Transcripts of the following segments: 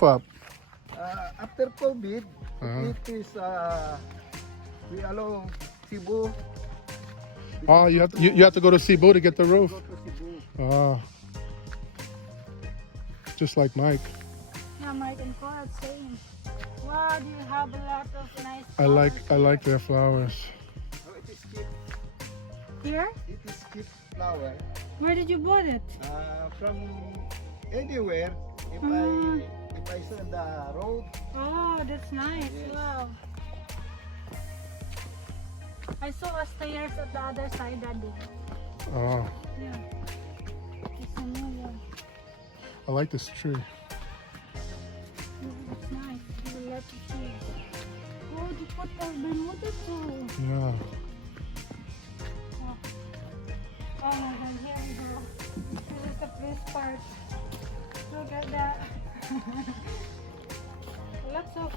Up. After COVID, it is we allow Cebu. Oh, you have to go to Cebu to get the roof. Go to Cebu. Oh, just like Mike. Yeah, Mike and Conrad saying, wow, do you have a lot of nice I flowers like their flowers. Oh, it is cheap. here? It is cheap flower. Where did you bought it? From anywhere. If I saw the road. Oh, that's nice. Yes. Wow. I saw a stairs at the other side that day. Oh, Yeah. It's a new one. I like this tree. It's nice. You will let it see. Oh, you put the bermuda too. Yeah. Oh. Oh my god, here we go. This is the best part. Look at that. Lots of.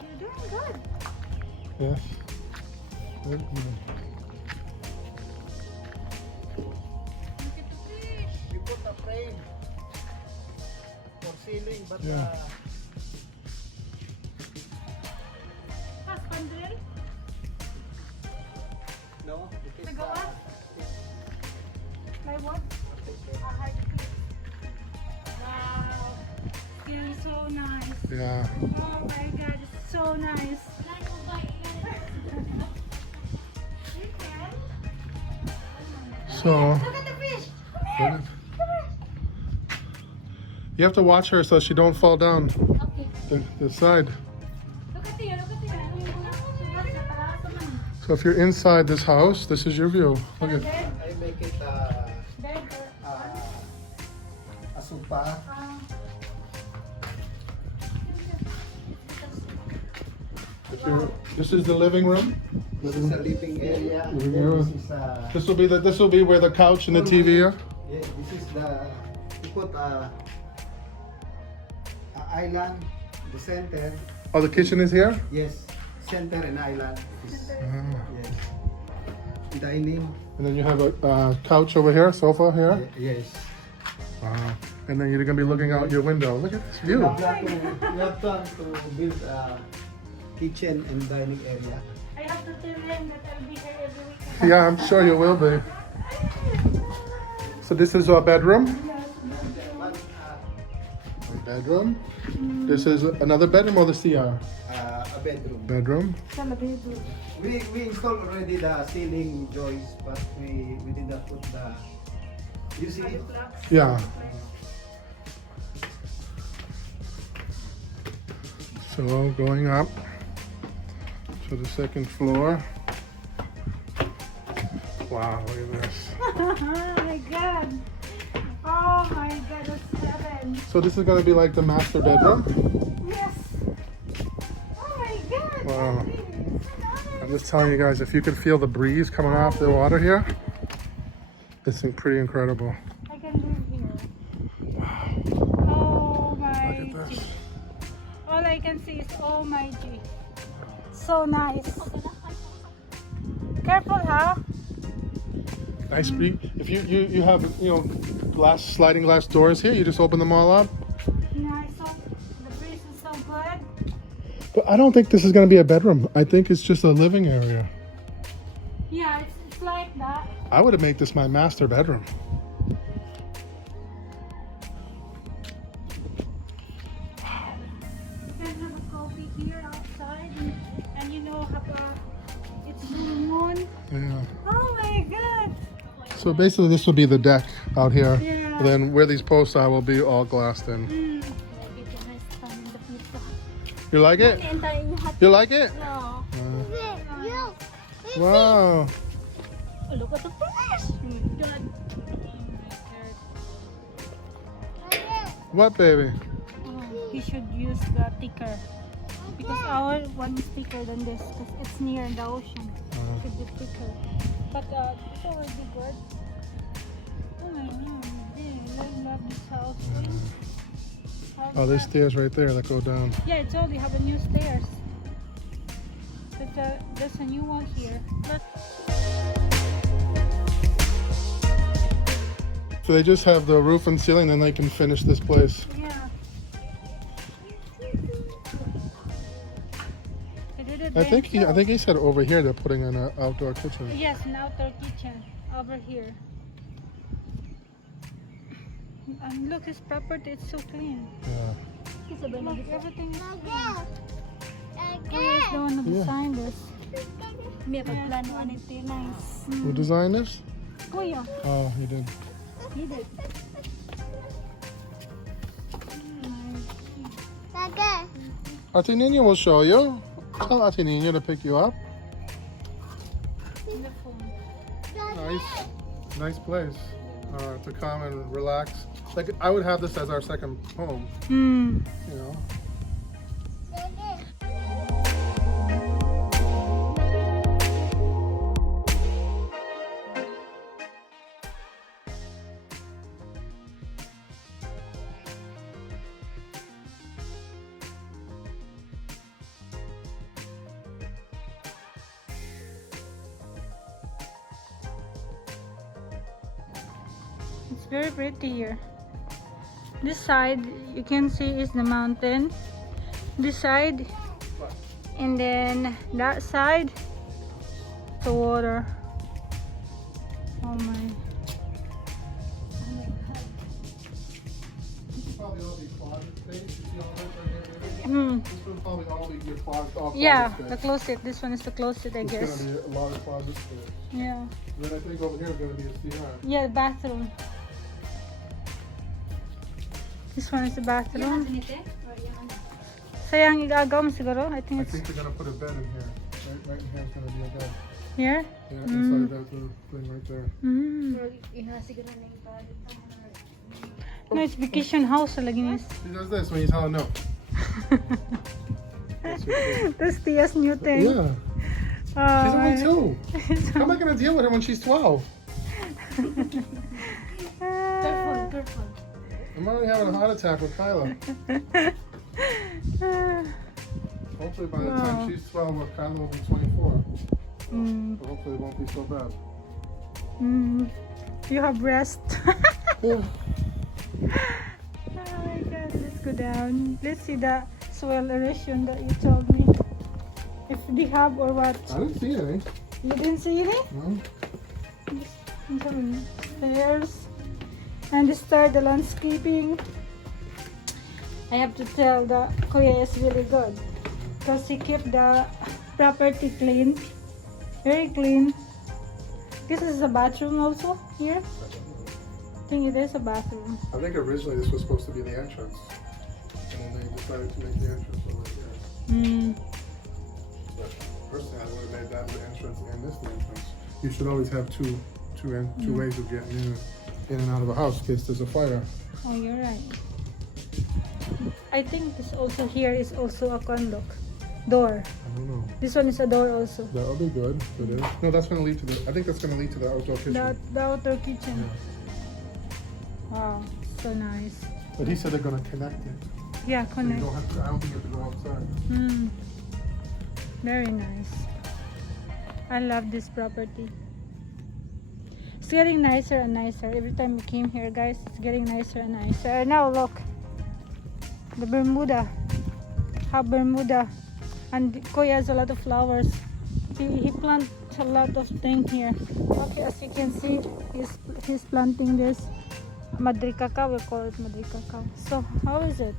You're doing good. Yes. Good. Look at the fish. We put a frame for ceiling, but Yeah. Husband drill? no, it is Nagawa? Like what? A hard piece. Wow. Feels so nice. Yeah. Oh my god, it's so nice. So Look at the fish. Come here. you have to watch her so she don't fall down Okay. the side. Look at here. Look at here. So if you're inside this house, this is your view. Look at. Bed. I make it Bed. a sofa. This is the living room. This is a living area. Living Then area. This is This will be where the couch and the TV are. yeah, this is the you put a island, the center. Oh, the kitchen is here. Yes, center and island. Yes. Dining. And then you have a couch over here, sofa here. Yes. Wow. And then you're gonna be looking out your window. Look at this view. You have to build a kitchen and dining area. I have to tell him that I'll be here every week. Yeah, I'm sure you will be. So this is our bedroom. But, Bedroom. This is another bedroom or the CR? a bedroom. Bedroom. We installed already the ceiling joists, but we did not put the. You see it? Yeah. So going up to the second floor. Wow, look at this. Oh my god. Oh my god, that's heaven. So this is gonna be like the master bedroom. Yes. Oh my god. Wow. I'm just telling you guys, if you can feel the breeze coming off the water here, it's pretty incredible. I can live here. Oh my Look at this. G. All I can see is oh my G. So nice. Careful, huh? Nice breeze. If you have sliding glass doors here, you just open them all up. Nice. So the breeze is so good. But I don't think this is gonna be a bedroom. I think it's just a living area. Yeah, it's like that. I would have made this my master bedroom. You can have a coffee here outside, and you know have it's full moon. Yeah. Oh my god. So basically, this will be the deck out here. Yeah. And then where these posts are will be all glassed in. You like it? You like it? No. Wow. Oh, look at the fish. God. What, baby? Oh, he should use the thicker. Because our one is thicker than this. Because it's near the ocean. It should be thicker. But it's already good. Oh my god. I love this house. Oh, there's stairs right there that go down. Yeah, it's already have a new stairs. There's a new one here. But So they just have the roof and ceiling, then they can finish this place. Yeah. They did it I think themselves. he said over here they're putting in an outdoor kitchen. Yes, an outdoor kitchen over here. And look, his property, it's so clean. Yeah. Look, everything is clean. Who is the one who designed this? Nice. Who designed this? Kuya. Oh, he did. He did. Ate Nina will show you. Tell Ate Nina to pick you up. In the phone. Nice place to come and relax. Like I would have this as our second home. Hmm. You know. It's very pretty here. This side you can see is the mountain. This side, and then that side, the water. Oh my! Probably all be closet space. You see all this right here? Hmm. This would probably all be your closet. Yeah, space. the closet. This one is the closet, I It's guess. gonna be a lot of closet space. Yeah. Then I think over here is gonna be a CR. Yeah, bathroom. This one is the bathroom. Sayang igagaw mo siguro. I I think it's think they're gonna put a bed in here. Right in here is gonna be a bed. here. Yeah, inside that little thing right there. Mm. No, it's vacation house lagi nis. He does this when you tell him no. That's Tia's new thing. Yeah. She's only 2. How am I gonna deal with her when she's 12? Careful. I'm already having a heart attack with Kyla. Hopefully by the time she's 12, Kyla will be 24. So hopefully it won't be so bad. You have rest. Yeah. Oh my god, let's go down. Let's see the soil erosion that you told me. If they have or what. I didn't see any. You didn't see any? No. I'm coming. Stairs. And they start the landscaping. I have to tell the Kuya is really good. Because he kept the property clean. Very clean. This is a bathroom also here. I think it is a bathroom. I think originally this was supposed to be the entrance. And then they decided to make the entrance over here. But personally, I would have made that the entrance and this the entrance. You should always have two ways of getting in and out of a house in case there's a fire. Oh, you're right. I think this also here is also a condo door. I don't know. This one is a door also. That'll be good. It is. No, that's going to lead to the. I think that's going to lead to the outdoor kitchen. The outdoor kitchen. Yeah. Wow, so nice. But he said they're going to connect it. Yeah, So you connect. don't have to, I don't think you have to go outside. Very nice. I love this property. It's getting nicer and nicer. Every time we came here, guys, it's getting nicer and nicer. And now look, the Bermuda. Have Bermuda. And Kuya has a lot of flowers. He plants a lot of things here. Okay, as you can see, he's planting this Madri cacao. We call it Madri cacao. So how is it?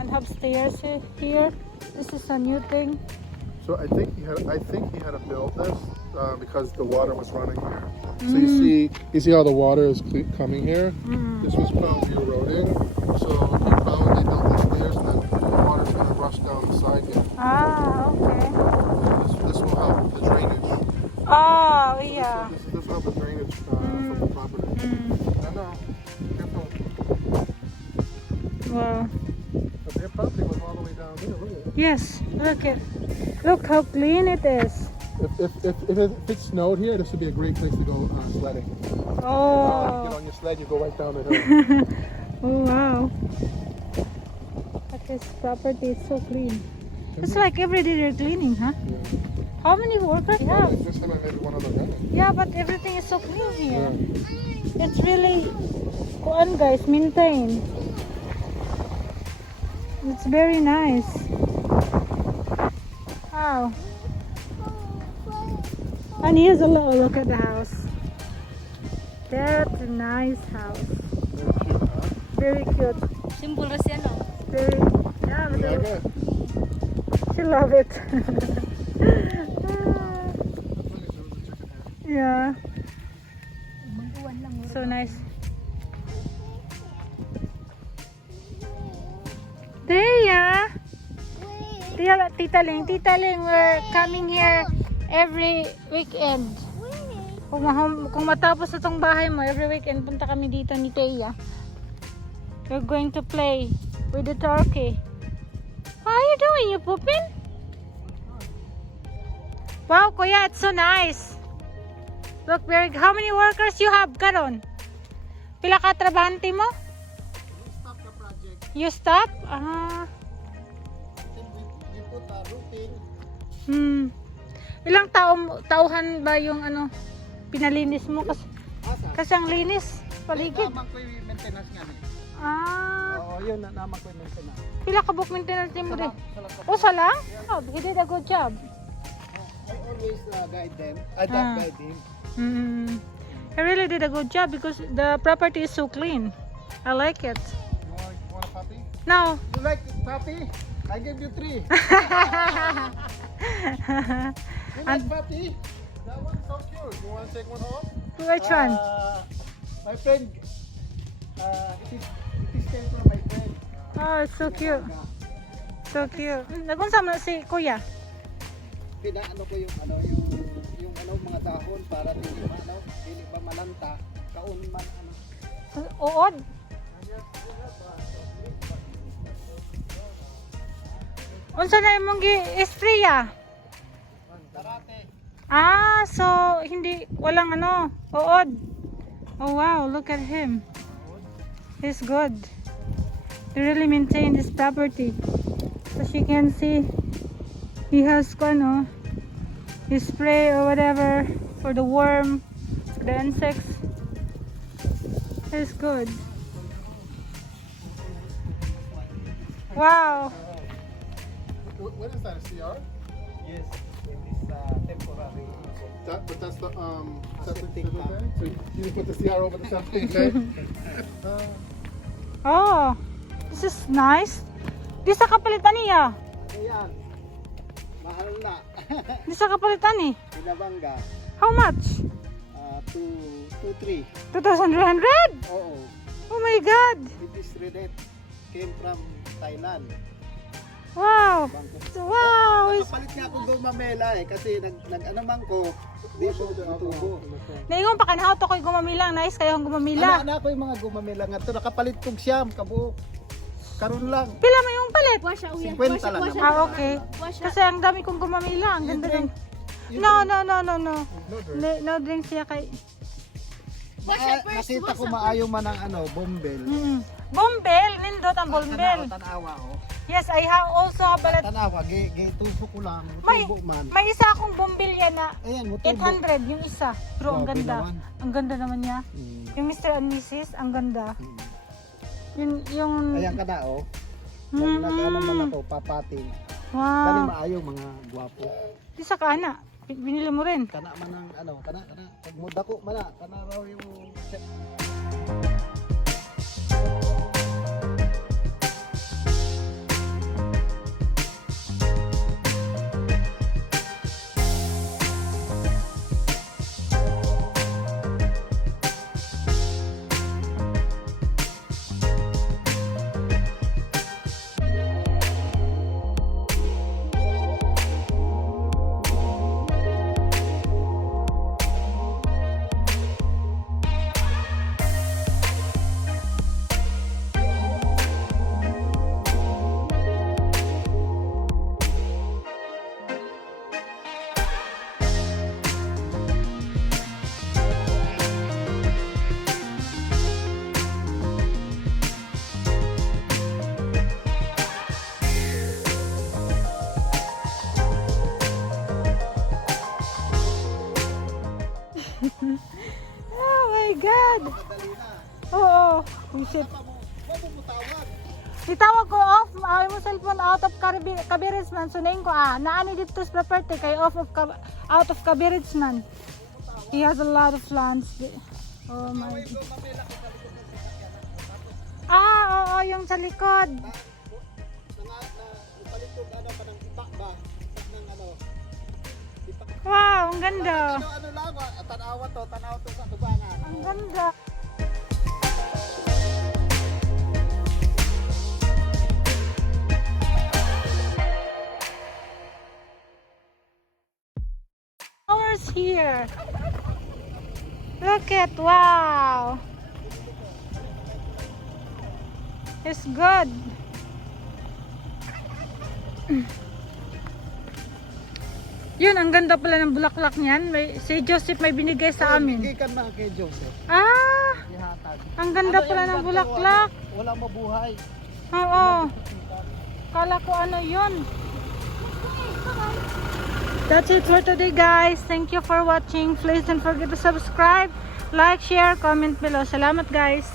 And have stairs here. This is a new thing. So I think he had to build this because the water was running here. So you see how the water is coming here. This was probably eroding. So he probably built the stairs, and then the water's going to rush down the side here. Ah, okay. This will help the drainage. Oh, yeah. This will help the drainage from the property. No, careful. Wow. But their property was all the way down here. Look at it. Yes, look how clean it is. If it snowed here, this would be a great place to go sledding. You get Oh, on your sled, you go right down the hill. oh wow. But this property is so clean. It's like every day they're cleaning, huh? Yeah. How many workers you have? This time I made one other guy. Yeah, but everything is so clean here. Yeah. It's really kuan guys, maintain. It's very nice. Wow. And here's a little look at the house. That's a nice house. Very cute. Simple ras yan, oh. Very, yeah, You like it? she love it. Yeah, Mangguan lang. so nice. Deya! Tita Ling, we're coming here every weekend. Kung matapos itong bahay mo, every weekend punta kami dito ni Teya. We're going to play with the turkey. What are you doing? You pooping? Wow, Kuya, it's so nice. Look, how many workers you have, Karon? Pila ka trabahante mo? Stop the project. You stop? Ah. Then we put a roofing. Ilang tauhan ba yung ano pinalinis mo kasi ang linis paligid. Naman ko yung maintenance nga ni. Ah, Oo, yun naman ko yung maintenance. pila ka book maintenance mo rin? O sala? Oh, you did a good job. I always guide them. I Ah. guide him. I really did a good job because the property is so clean. I like it. You want a puppy? No. You like puppy? I give you 3. You like puppy? That one's so cute. You want to take one home? Which one? My friend. It is came from my friend. Oh, it's so cute. So cute. Nagunsa mo si Kuya? Pinaano ko yung mga dahon para dili ba malanta, kaon man ano. Uod? Unsa na imong gi-estrella? Karate. Ah, so hindi walang ano, uod. Oh wow, look at him. He's good. He really maintained his property. As you can see, he has his spray or whatever for the worm, for the insects. He's good. Wow. What is that, a CR? Yes, it is temporary. But that's the septic Septic tank. tank? So you put the CR over the septic tank? Oh, this is nice. Di sa kapalitan niya. Ayan. Mahal na. Di sa kapalitan eh. Binabangga. How much? 2-3. 2,300? Oo. Oh my God. It is related. Came from Thailand. Wow. Wow. Nakapalit nga ako gumamela kasi nag-ano man ko. Di siya tutubo. Naingon pa kanahaw to ko'y gumamilang. Nice kayo ang gumamila. Ana ko yung mga gumamela nga to. Nakapalit kong siyam kabuok. Karon lang. Pila mo yung palit? 50 lang naman. Ah, okay. Kasi ang dami kong gumamila. Ang ganda din. No. No drink siya kay... Nakita ko maayo man ang bombel. Bombel. Nindot ang bombel. Tanawa oh. Yes, I have also a balat. Tanawa, tuso ko lang. May, Tubo man. may isa akong bombilya na Ayan, mutubo. 800 yung isa. Pero ang Grabe ganda. naman. Ang ganda naman niya. Yung Mr. and Mrs. Ang ganda. Yung Ayan ka na oh. Mm. Nag-ano man ako, papating. Kani Wow. maayo mga gwapo. Di sa kana. Binili mo rin. Kana man ang kana. Pag muda ko man kana raw yung Visit. Itawag ko off, ay mo cellphone out of coverage man. So nain ko naani dito sa property kay out of coverage man. He has a lot of plants. Oh my God. Oo, yung sa likod. Wow, ang ganda. Ano lang, tanawa to sa tubanan. Ang ganda. Flowers here. Look at, wow. It's good. Yun, ang ganda pala ng bulaklak niyan. Si Joseph may binigay sa amin. Bigay ka na kay Joseph. Ihatag. Ang ganda pala ng bulaklak. Walang mabuhay. Oo. Kala ko ano yun. That's it for today, guys. Thank you for watching. Please don't forget to subscribe, like, share, comment below. Salamat, guys.